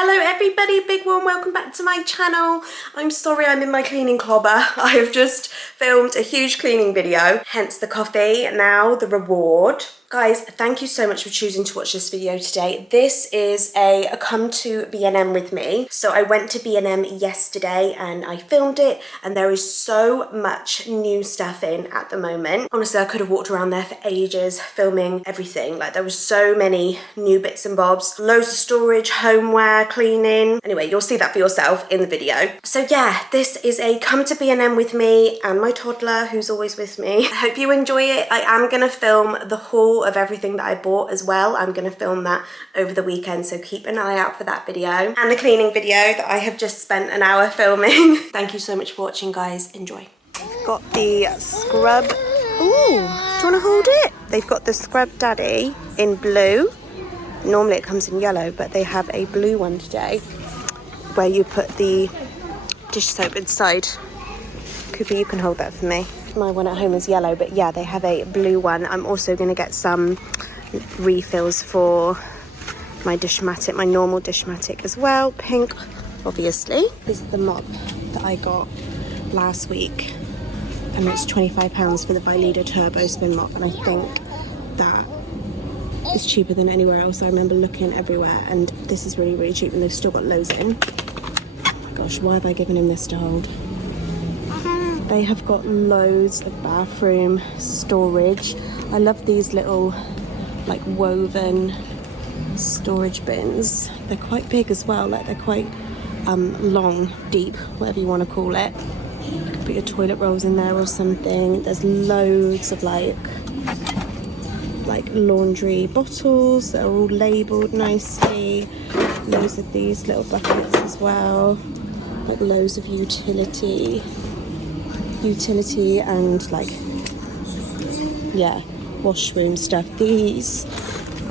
Hello everybody, big warm welcome back to my channel. I'm sorry I'm in my cleaning clobber. I have just filmed a huge cleaning video, hence the coffee. Now the reward. Guys, thank you so much for choosing to watch this video today. This is a come to B&M with me. So I went to B&M yesterday and I filmed it, and there is so much new stuff in at the moment. Honestly, I could have walked around there for ages filming everything. Like, there was so many new bits and bobs, loads of storage, homeware, cleaning. Anyway, you'll see that for yourself in the video. So yeah, this is a come to B&M with me and my toddler who's always with me. I hope you enjoy it. I am gonna film the haul of everything that I bought as well. I'm gonna film that over the weekend, so keep an eye out for that video and the cleaning video that I have just spent an hour filming. Thank you so much for watching, guys. Enjoy. Got the scrub. Ooh, do you want to hold it? They've got the Scrub Daddy in blue. Normally it comes in yellow, but they have a blue one today where you put the dish soap inside. Cooper, you can hold that for me. My one at home is yellow, but yeah, they have a blue one. I'm also going to get some refills for my Dishmatic, my normal Dishmatic as well. Pink, obviously. This is the mop that I got last week, and it's £25 for the Vileda Turbo Spin Mop, and I think that is cheaper than anywhere else. I remember looking everywhere, and this is really, really cheap, and they've still got loads in. Oh my gosh, why have I given him this to hold? They have got loads of bathroom storage. I love these little like woven storage bins. They're quite big as well, like they're quite long, deep, whatever you want to call it. You can put your toilet rolls in there or something. There's loads of like laundry bottles that are all labelled nicely. Loads of these little buckets as well. Like loads of utility and like, yeah, washroom stuff. These,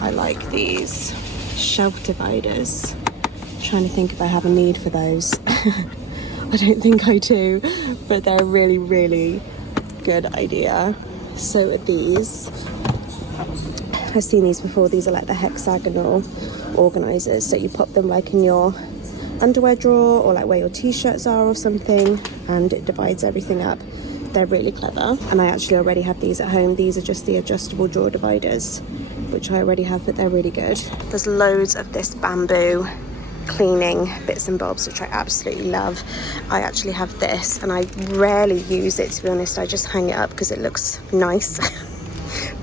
I like these shelf dividers. I'm trying to think if I have a need for those. I don't think I do, but they're a really, really good idea. So are these. I've seen these before. These are like the hexagonal organisers, so you pop them like in your underwear drawer or like where your t-shirts are or something, and it divides everything up. They're really clever, and I actually already have these at home. These are just the adjustable drawer dividers, which I already have, but they're really good. There's loads of this bamboo cleaning bits and bobs, which I absolutely love. I actually have this, and I rarely use it, to be honest. I just hang it up because it looks nice.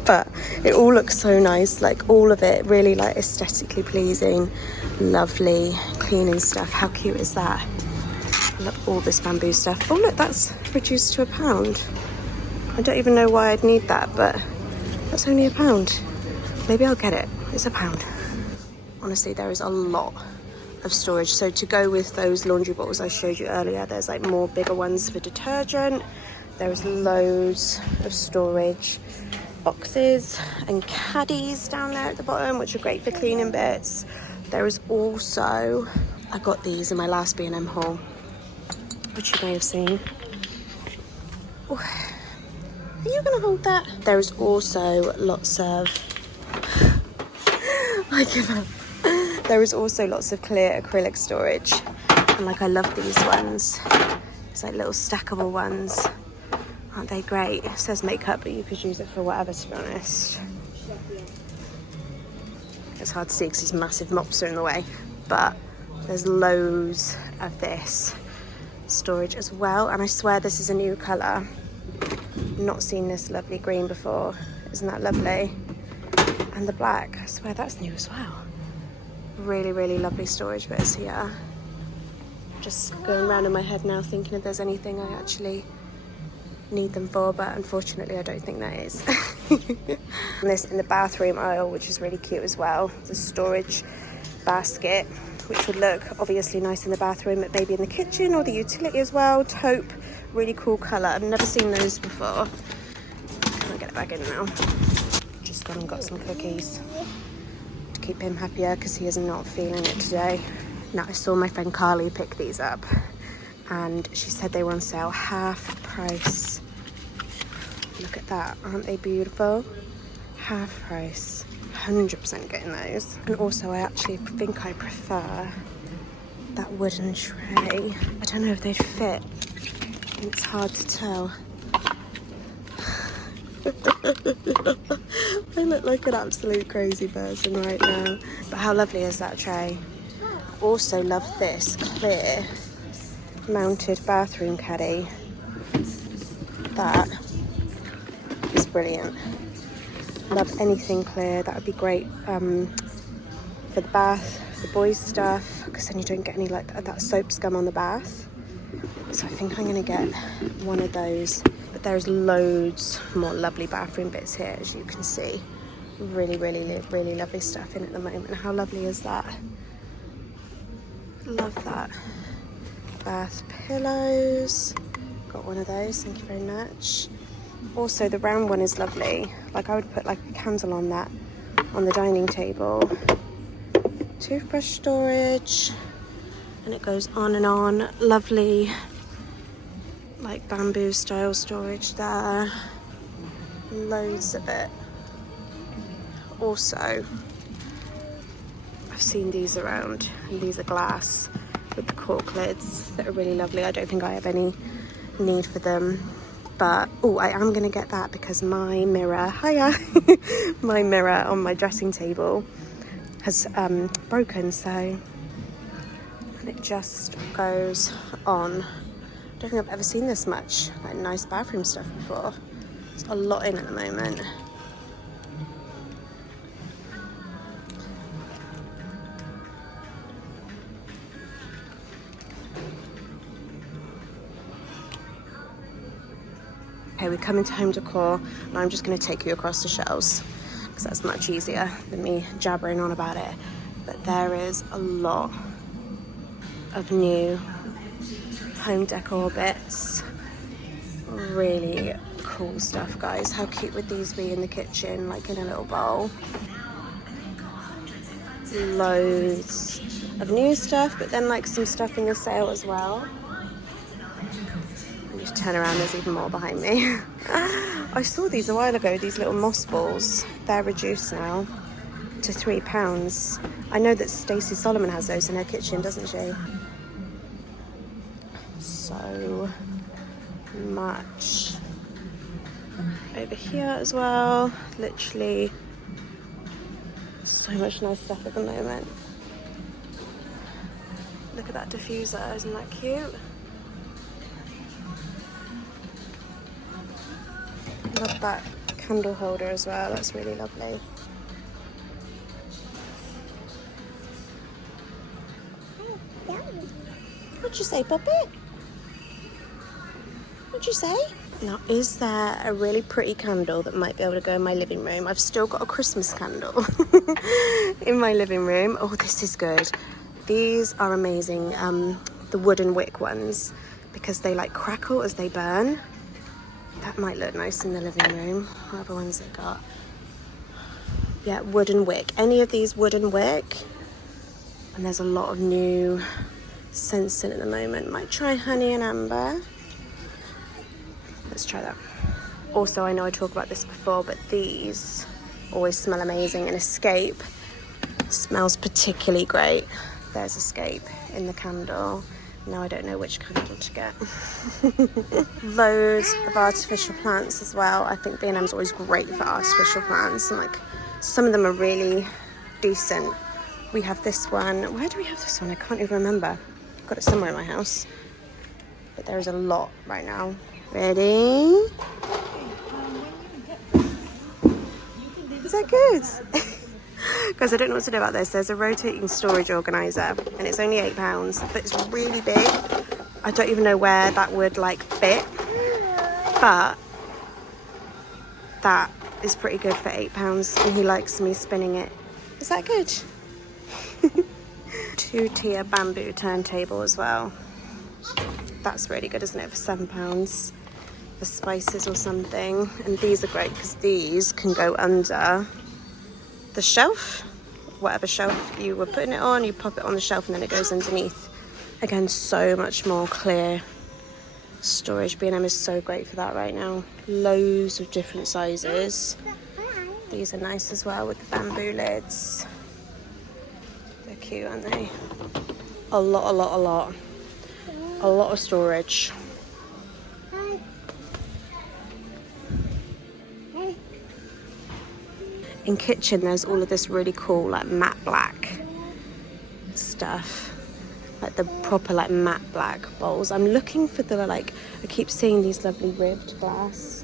But it all looks so nice, like all of it really like aesthetically pleasing, lovely cleaning stuff. How cute is that? I love all this bamboo stuff. Oh look, that's reduced to £1. I don't even know why I'd need that, but that's only £1. Maybe I'll get it. It's £1. Honestly, there is a lot of storage. So to go with those laundry bottles I showed you earlier, there's like more bigger ones for detergent. There's loads of storage. Boxes and caddies down there at the bottom, which are great for cleaning bits. There is also, I got these in my last B&M haul, which you may have seen. Oh, are you gonna hold that? There is also lots of I give up. There is also lots of clear acrylic storage, and like I love these ones. It's like little stackable ones. Aren't they great? It says makeup, but you could use it for whatever, to be honest. It's hard to see because these massive mops are in the way, but there's loads of this storage as well. And I swear this is a new colour. Not seen this lovely green before. Isn't that lovely? And the black, I swear that's new as well. Really, really lovely storage bits here. Just going around in my head now thinking if there's anything I actually need them for, but unfortunately I don't think that is. And this in the bathroom aisle, which is really cute as well. The storage basket, which would look obviously nice in the bathroom, but maybe in the kitchen or the utility as well. Taupe, really cool colour. I've never seen those before. I'll get it back in now. Just gone and got some cookies to keep him happier because he is not feeling it today. Now I saw my friend Carly pick these up, and she said they were on sale half price. Look at that, aren't they beautiful? Half price. 100% getting those. And also I actually think I prefer that wooden tray. I don't know if they'd fit. It's hard to tell. I look like an absolute crazy person right now. But how lovely is that tray? Also love this clear mounted bathroom caddy. That is brilliant. Love anything clear. That would be great for the bath, the boys' stuff, because then you don't get any like that soap scum on the bath. So I think I'm going to get one of those. But there's loads more lovely bathroom bits here, as you can see. Really, really, really lovely stuff in at the moment. How lovely is that? Love that. Bath pillows. Got one of those, thank you very much. Also, the round one is lovely. Like, I would put like a candle on that on the dining table. Toothbrush storage. And it goes on and on. Lovely, like bamboo style storage there. Loads of it. Also, I've seen these around, and these are glass with the cork lids that are really lovely. I don't think I have any need for them, but oh, I am gonna get that because my mirror, my mirror on my dressing table has broken, so, and it just goes on. I don't think I've ever seen this much like nice bathroom stuff before. There's a lot in at the moment. Okay, we're coming to home decor, and I'm just going to take you across the shelves because that's much easier than me jabbering on about it. But there is a lot of new home decor bits. Really cool stuff, guys. How cute would these be in the kitchen, like in a little bowl? Loads of new stuff, but then like some stuff in the sale as well. Just turn around, there's even more behind me. I saw these a while ago, these little moss balls. They're reduced now to £3. I know that Stacey Solomon has those in her kitchen, doesn't she? So much over here as well. Literally so much nice stuff at the moment. Look at that diffuser, isn't that cute? Love that candle holder as well, that's really lovely. What'd you say, Puppet? What'd you say? Now, is there a really pretty candle that might be able to go in my living room? I've still got a Christmas candle in my living room. Oh, this is good. These are amazing, the wooden wick ones, because they like crackle as they burn. That might look nice in the living room. What other ones they got? Yeah, wooden wick. Any of these wooden wick. And there's a lot of new scents in at the moment. Might try honey and amber. Let's try that. Also, I know I talked about this before, but these always smell amazing. And Escape smells particularly great. There's Escape in the candle. Now I don't know which candle to get. Loads of artificial plants as well. I think B&M's always great for artificial plants, and like some of them are really decent. We have this one. Where do we have this one? I can't even remember. I've got it somewhere in my house. But there is a lot right now. Ready? Is that good? Guys, I don't know what to do about this. There's a rotating storage organizer and it's only £8, but it's really big. I don't even know where that would like fit, but that is pretty good for £8 and he likes me spinning it. Is that good? 2-tier bamboo turntable as well. That's really good, isn't it, for £7 for spices or something. And these are great because these can go under the shelf, whatever shelf you were putting it on, you pop it on the shelf and then it goes underneath. Again, so much more clear storage. B&M is so great for that right now. Loads of different sizes. These are nice as well with the bamboo lids. They're cute, aren't they? A lot of storage. In kitchen, there's all of this really cool like matte black stuff, like the proper like matte black bowls. I'm looking for the like, I keep seeing these lovely ribbed glass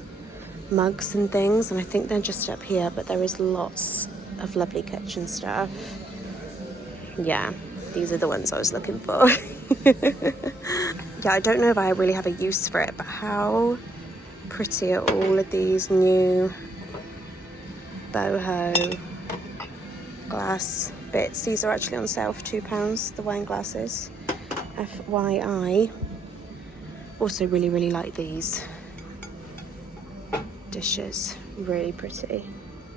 mugs and things, and I think they're just up here, but there is lots of lovely kitchen stuff. Yeah, these are the ones I was looking for. Yeah, I don't know if I really have a use for it, but how pretty are all of these new boho glass bits. These are actually on sale for £2, the wine glasses, FYI. Also really like these dishes, really pretty.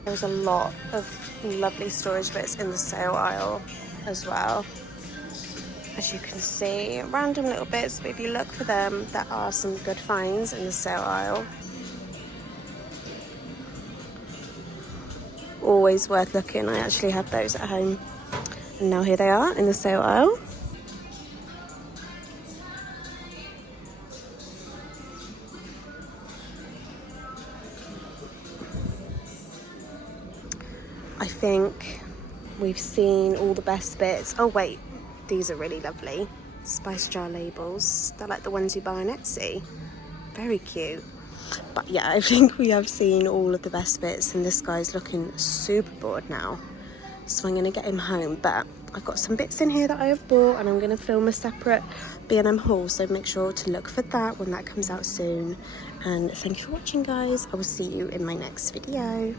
There's a lot of lovely storage bits in the sale aisle as well. As you can see, random little bits, but if you look for them, there are some good finds in the sale aisle. Always worth looking. I actually have those at home. And now here they are in the sale aisle. I think we've seen all the best bits. Oh wait, these are really lovely. Spice jar labels. They're like the ones you buy on Etsy. Very cute. But yeah, I think we have seen all of the best bits, and this guy's looking super bored now. So I'm going to get him home. But I've got some bits in here that I have bought, and I'm going to film a separate B&M haul. So make sure to look for that when that comes out soon. And thank you for watching, guys. I will see you in my next video.